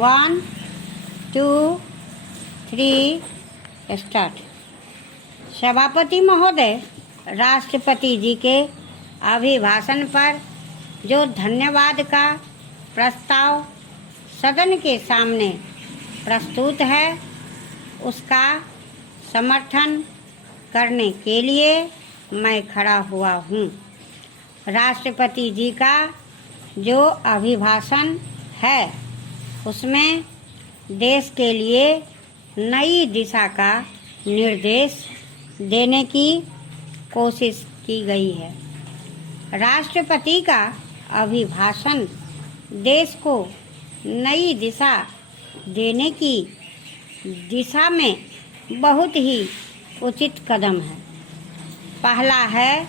1, 2, 3 start. सभापति महोदय, राष्ट्रपति जी के अभिभाषण पर जो धन्यवाद का प्रस्ताव सदन के सामने प्रस्तुत है, उसका समर्थन करने के लिए मैं खड़ा हुआ हूँ। राष्ट्रपति जी का जो अभिभाषण है, उसमें देश के लिए नई दिशा का निर्देश देने की कोशिश की गई है। राष्ट्रपति का अभिभाषण देश को नई दिशा देने की दिशा में बहुत ही उचित कदम है। पहला है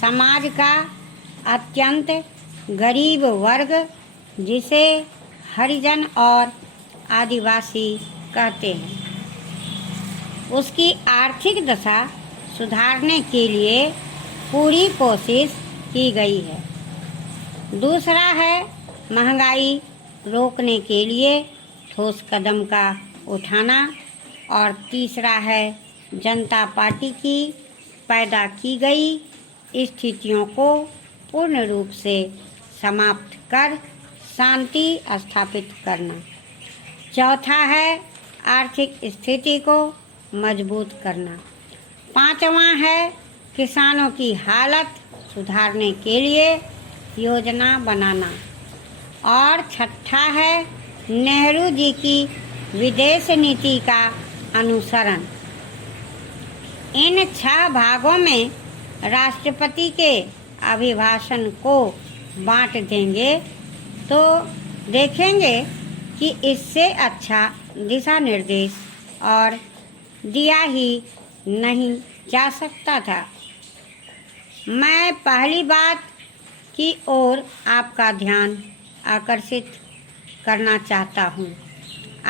समाज का अत्यंत गरीब वर्ग, जिसे हरिजन और आदिवासी कहते हैं, उसकी आर्थिक दशा सुधारने के लिए पूरी कोशिश की गई है। दूसरा है महंगाई रोकने के लिए ठोस कदम का उठाना। और तीसरा है जनता पार्टी की पैदा की गई स्थितियों को पूर्ण रूप से समाप्त कर शांति स्थापित करना। चौथा है आर्थिक स्थिति को मजबूत करना। पांचवां है किसानों की हालत सुधारने के लिए योजना बनाना। और छठा है नेहरू जी की विदेश नीति का अनुसरण। इन 6 भागों में राष्ट्रपति के अभिभाषण को बांट देंगे तो देखेंगे कि इससे अच्छा दिशा निर्देश और दिया ही नहीं जा सकता था। मैं पहली बात की ओर आपका ध्यान आकर्षित करना चाहता हूँ।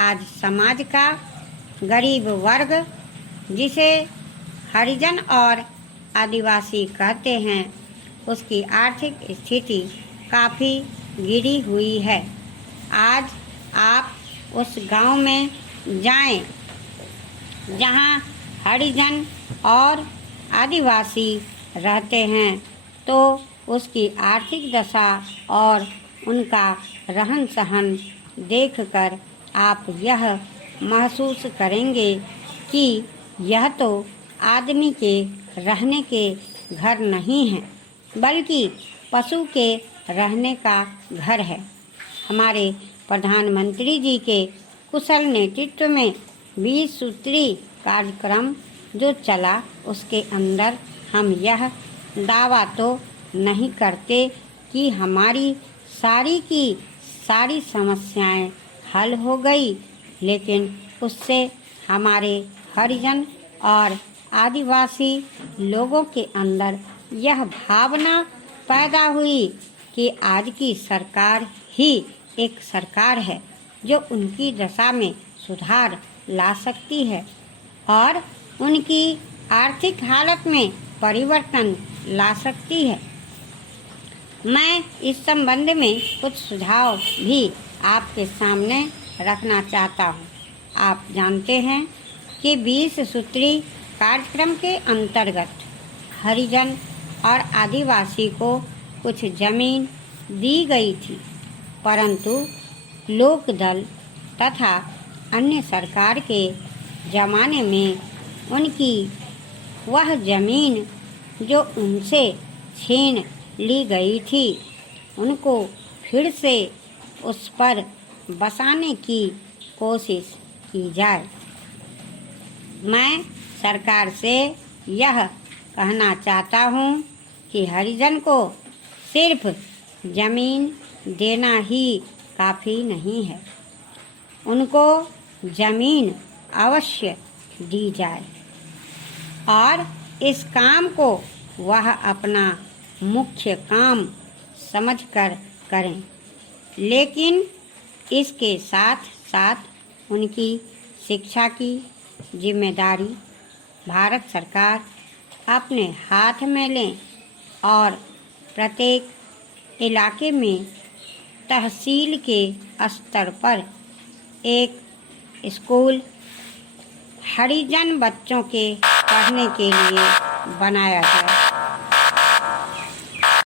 आज समाज का गरीब वर्ग, जिसे हरिजन और आदिवासी कहते हैं, उसकी आर्थिक स्थिति काफ़ी गिरी हुई है। आज आप उस गांव में जाएं, जहां हरिजन और आदिवासी रहते हैं, तो उसकी आर्थिक दशा और उनका रहन सहन देखकर आप यह महसूस करेंगे कि यह तो आदमी के रहने के घर नहीं है, बल्कि पशु के रहने का घर है। हमारे प्रधानमंत्री जी के कुशल नेतृत्व में 20 सूत्री कार्यक्रम जो चला, उसके अंदर हम यह दावा तो नहीं करते कि हमारी सारी की सारी समस्याएं हल हो गई, लेकिन उससे हमारे हरिजन और आदिवासी लोगों के अंदर यह भावना पैदा हुई कि आज की सरकार ही एक सरकार है जो उनकी दशा में सुधार ला सकती है और उनकी आर्थिक हालत में परिवर्तन ला सकती है। मैं इस संबंध में कुछ सुझाव भी आपके सामने रखना चाहता हूँ। आप जानते हैं कि 20 सूत्री कार्यक्रम के अंतर्गत हरिजन और आदिवासी को कुछ जमीन दी गई थी, परंतु लोकदल तथा अन्य सरकार के ज़माने में उनकी वह जमीन जो उनसे छीन ली गई थी, उनको फिर से उस पर बसाने की कोशिश की जाए। मैं सरकार से यह कहना चाहता हूँ कि हरिजन को सिर्फ जमीन देना ही काफ़ी नहीं है, उनको जमीन अवश्य दी जाए और इस काम को वह अपना मुख्य काम समझकर करें। लेकिन इसके साथ साथ उनकी शिक्षा की जिम्मेदारी भारत सरकार अपने हाथ में लें और प्रत्येक इलाके में तहसील के स्तर पर एक स्कूल हरिजन बच्चों के पढ़ने के लिए बनाया गया।